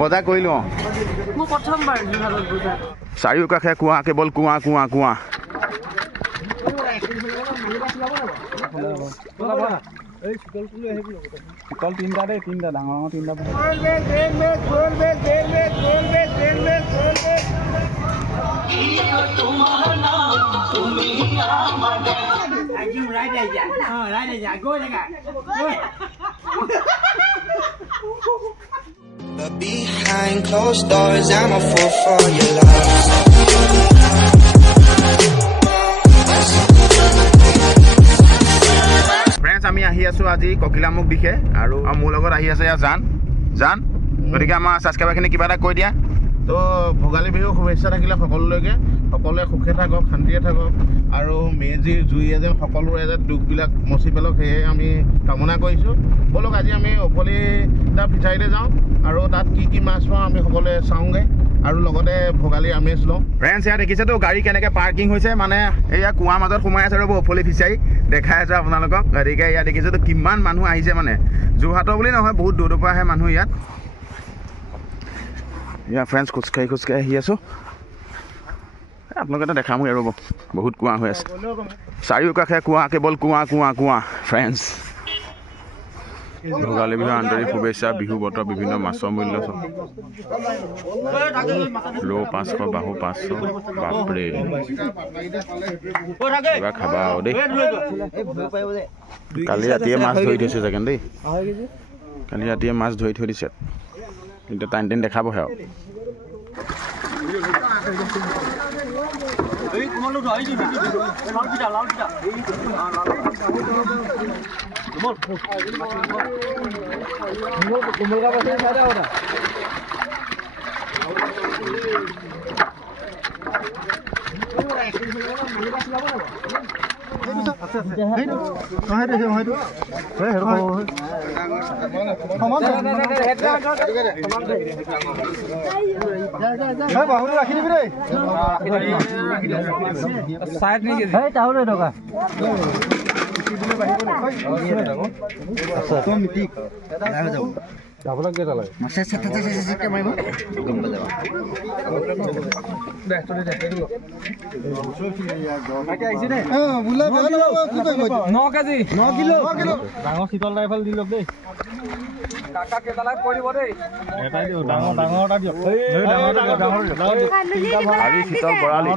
বজাৰ কৰিলোঁ মই প্ৰথমবাৰ যোৰহাটত বজাৰ চাৰিওকাষে কুঁৱা কেৱল কুঁৱা কুঁৱা কুঁৱা শীতল তিনিটা দেই তিনিটা ডাঙৰ ডাঙৰ তিনিটা But behind closed doors, I'm a fool for your love. Friends, আমি আহি আছো আজি ককিলামুখ দিশে আৰু মোৰ লগত আহি আছে জান গতিকে আমাৰ সাবস্ক্ৰাইবাৰখিনি কিবা এটা কৈ দিয়া তো ভোগালী বিহু শুভেচ্ছা থাকিলে সকলোলৈকে সকলোৱে সুখে থাকক শান্তিয়ে থাকক আৰু মেজি জুইয়ে যেন সকলোৰে যেন দুখবিলাক মচি পেলক সেয়ে আমি কামনা কৰিছোঁ বলক আজি আমি অপলিতা ফিচাৰীলৈ যাওঁ আৰু তাত কি মাছ পাওঁ আমি সকলোৱে চাওঁগৈ আৰু লগতে ভোগালী আমেজ লওঁ ফ্ৰেণ্ডছ ইয়াত দেখিছেতো গাড়ী কেনেকৈ পাৰ্কিং হৈছে মানে এয়া কুঁৱাৰ মাজত সোমাই আছে ৰ'ব অপলি ফিচাৰী দেখাই আছোঁ আপোনালোকক গতিকে ইয়াত দেখিছেতো কিমান মানুহ আহিছে মানে যোৰহাটৰ বুলি নহয় বহুত দূৰৰ পৰা আহে মানুহ ইয়াত ইয়াৰ ফ্ৰেণ্ডছ খোজকাঢ়ি আহি আছোঁ আপোনালোকে এটা দেখাম ৰ'ব বহুত কুঁৱা হৈ আছে চাৰিওকাষে কুঁৱা কেৱল কুঁৱা কুঁৱা কুঁৱা ফ্ৰেণ্ডছ ভোগালী বিহু আন্তৰিক শুভেচ্ছা বিহু বতৰ বিভিন্ন মাছৰ মূল্য ৰৌ 500 বাহু 500 বাপৰে কিবা খাবা আৰু দেই কালি ৰাতিয়ে মাছ ধৰি থৈছে চাগে দেই কালি ৰাতিয়ে মাছ ধৰি থৈ দিছে কিন্তু টাইম দেখাবহে আৰু ডাঙৰ শীতল ৰাইফল দি লওক দেই কাকা কেটালাই পৰিব দেই এটাই দিও ডাঙৰ এটা দিয়ক আজি শীতল বৰালি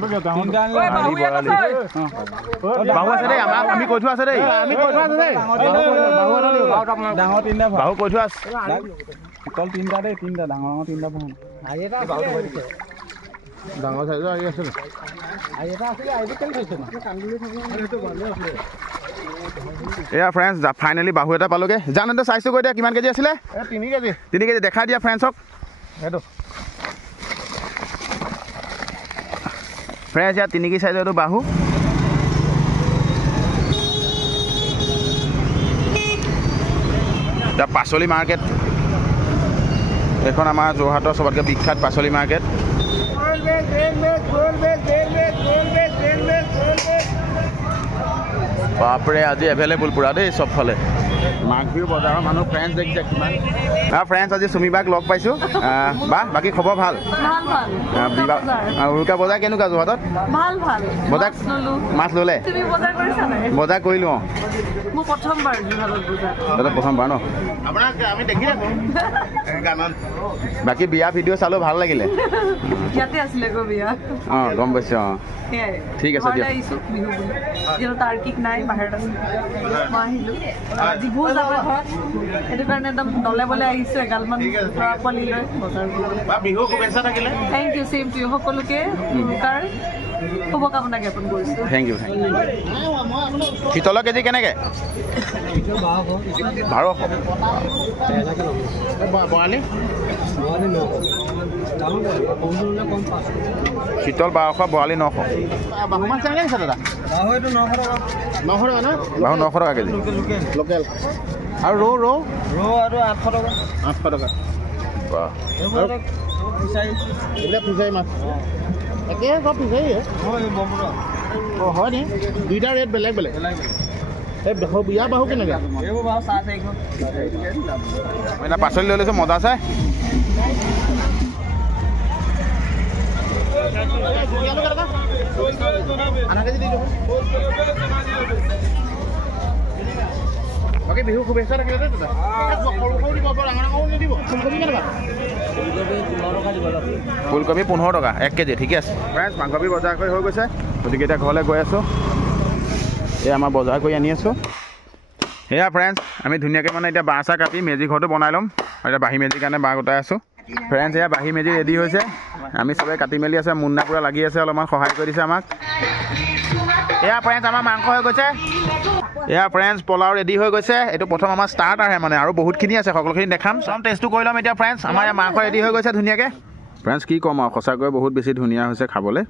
বাহু আছে দেই আমি কৈ থোৱা আছে দেই ডাঙৰ তিনিটা বাহু কৈ থোৱা আছে শীতল তিনিটা দেই তিনিটা ডাঙৰ ডাঙৰ তিনিটা ডাঙৰ চাইজৰ আহি আছে এয়া ফ্ৰেণ্ডছ ফাইনেলি বাহু এটা পালোগে জানো চাইছোঁ গৈ দিয়া কিমান কেজি আছিলে 3 কেজি দেখাই দিয়া ফ্ৰেণ্ডছক সেইটো ফ্ৰেণ্ডছ ইয়াত 3 কেজি চাইজৰ এইটো বাহু পাচলি মাৰ্কেট এখন আমাৰ যোৰহাটৰ চবতকৈ বিখ্যাত পাচলি মাৰ্কেট বাপৰে আজি এভেইলেবল পুৰা দেই চবফালে মাঘ বিহু বজাৰৰ মানুহ ফ্ৰেণ্ডছ দেখিছে কিমান ফ্ৰেণ্ডছ আজি চুমিবাক লগ পাইছোঁ বা বাকী খবৰ ভাল উৰুকা বজাৰ কেনেকুৱা যোৰহাটত বজাৰ মাছ ল'লে বজাৰ কৰিলোঁ দাদা প্ৰথমবাৰ ন বাকী বিয়া ভিডিঅ' চালোঁ ভাল লাগিলে অঁ গম পাইছোঁ অঁ ঠিক আছে দিয়ক থেংক ইউ চেম টু সকলোকে শুভকামনা জ্ঞাপন কৰিছোঁ থেংক ইউ শীতলৰ কেজি কেনেকৈ 1200 বৰালি শীতল 1200 বৰালি 900 বাহু মাছ কেনেকৈ আছে দাদা বাহু 900 টকা কেজি লোকেল আৰু ৰৌ আৰু 800 টকা এইবিলাক ফিচাৰী মাছ একে সব ফিচাৰীয়ে হয় নি দুইটা ৰেট বেলেগ বিয়া বাহু কেনেকৈ পাচলি লৈ লৈছোঁ মজা আছে আধা কেজি দি দিব বাকী বিহু শুভেচ্ছা থাকিলে দেই দাদা সৰু সৰু দিব ডাঙৰ ডাঙৰ নিদিব ফুলকবি কেনেকুৱা ফুলকবি 15 টকা 1 কেজি ঠিকে আছে ফ্ৰেণ্ডছ মাংসবি বজাৰ কৰি হৈ গৈছে গতিকে এতিয়া ঘৰলৈ গৈ আছোঁ এই আমাৰ বজাৰ কৰি আনি আছোঁ সেয়া ফ্ৰেণ্ডছ আমি ধুনীয়াকৈ মানে এতিয়া বাঁহ চাহ কাটি মেজি ঘৰটো বনাই ল'ম আৰু এতিয়া বাঁহী মেজিৰ কাৰণে বাঁহ গোটাই আছোঁ ফ্ৰেণ্ডছ এয়া বাঁহী মেজি ৰেডি হৈছে আমি চবেই কাটি মেলি আছে মুন্না পুৰা লাগি আছে অলপমান সহায় কৰি দিছে আমাক এয়া ফ্ৰেণ্ডছ আমাৰ মাংস হৈ গৈছে এয়া ফ্ৰেণ্ডছ পোলাও ৰেডি হৈ গৈছে এইটো প্ৰথম আমাৰ ষ্টাৰ্ট আহে মানে আৰু বহুতখিনি আছে সকলোখিনি দেখাম চব টেষ্টটো কৰি ল'ম এতিয়া ফ্ৰেণ্ডছ আমাৰ ইয়াৰ মাংস ৰেডি হৈ গৈছে ধুনীয়াকৈ ফ্ৰেণ্ডছ কি ক'ম আৰু সঁচাকৈ বহুত বেছি ধুনীয়া হৈছে খাবলৈ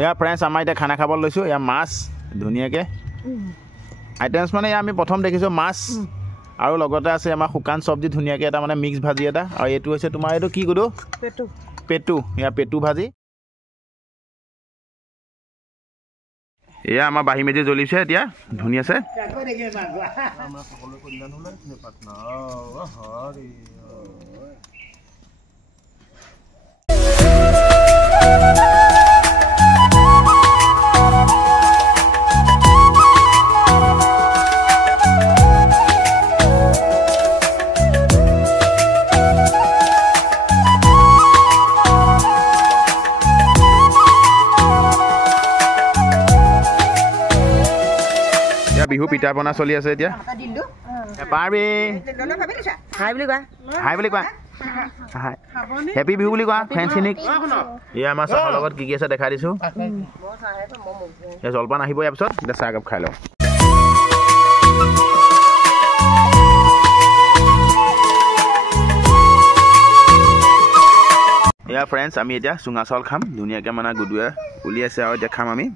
এয়া ফ্ৰেণ্ডছ আমাৰ এতিয়া খানা খাবলৈ লৈছোঁ এয়া মাছ ধুনীয়াকৈ আইটেমছ মানে এয়া আমি প্ৰথম দেখিছোঁ মাছ আৰু লগতে আছে আমাৰ শুকান চব্জি ধুনীয়াকৈ এটা মানে মিক্স ভাজি এটা আৰু এইটো হৈছে তোমাৰ এইটো কি গুডু পেটু এয়া পেটু ভাজি এয়া আমাৰ বাঁহী মেজি জ্বলিছে এতিয়া ধুনীয়াছে বিহু পিঠা পনা চলি আছে এতিয়া পাৰবি হাই বুলি কোৱা হেপী বিহু বুলি কোৱা ফ্ৰেণ্ডছখিনিক এয়া আমাৰ চাহৰ লগত কি কি আছে দেখাই দিছোঁ জলপান আহিব ইয়াৰ পিছত এতিয়া চাহ একাপ খাই লওঁ এয়া ফ্ৰেণ্ডছ আমি এতিয়া চুঙা চাউল খাম ধুনীয়াকৈ মানে গুডুৱে উলিয়াইছে আৰু এতিয়া খাম আমি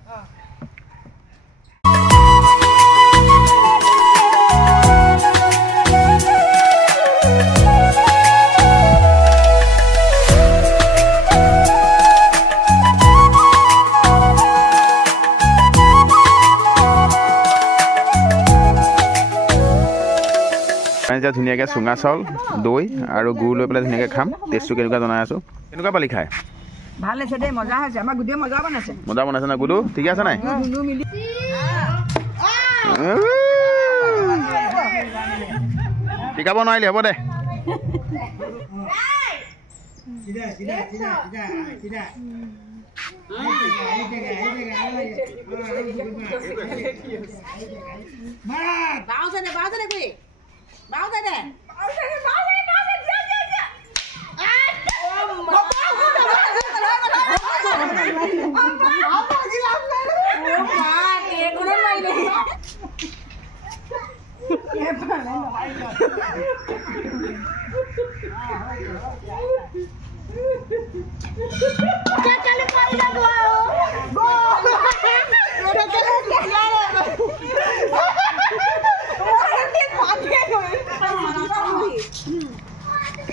এতিয়া ধুনীয়াকৈ চুঙা চাউল দৈ আৰু গুড় লৈ পেলাই ধুনীয়াকৈ খাম টেষ্টটো কেনেকুৱা জনাই আছোঁ কেনেকুৱা পালি খাই ভাল হৈছে দেই মজা হৈছে আমাৰ গুডুৱে মজা বনাইছে না গুডু ঠিকে আছে নাই শিকাব নোৱাৰিলি হ'ব দে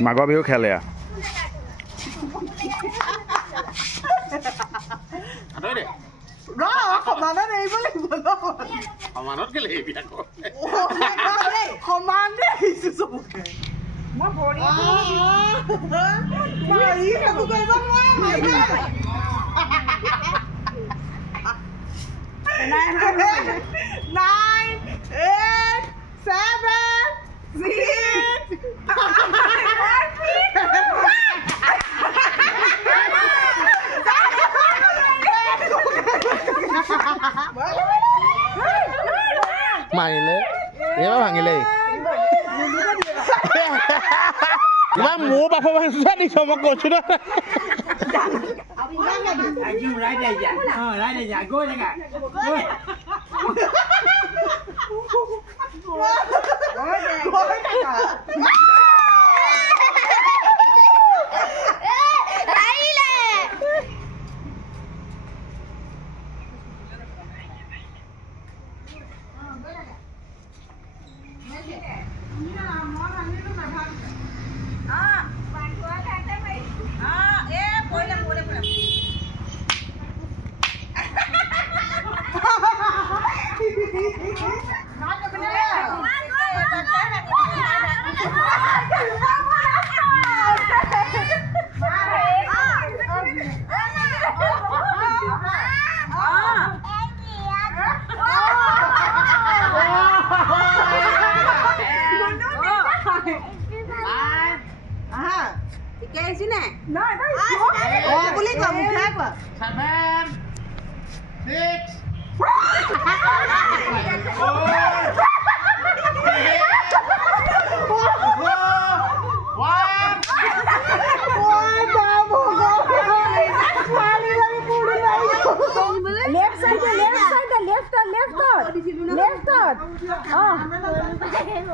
মাঘৰ বিহু খেলে মাৰিলে এইবাৰ ভাঙিলে ইমান মোৰ বাপৰ ভাঙিছে দিছ মই কৈছো ন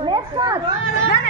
Left side.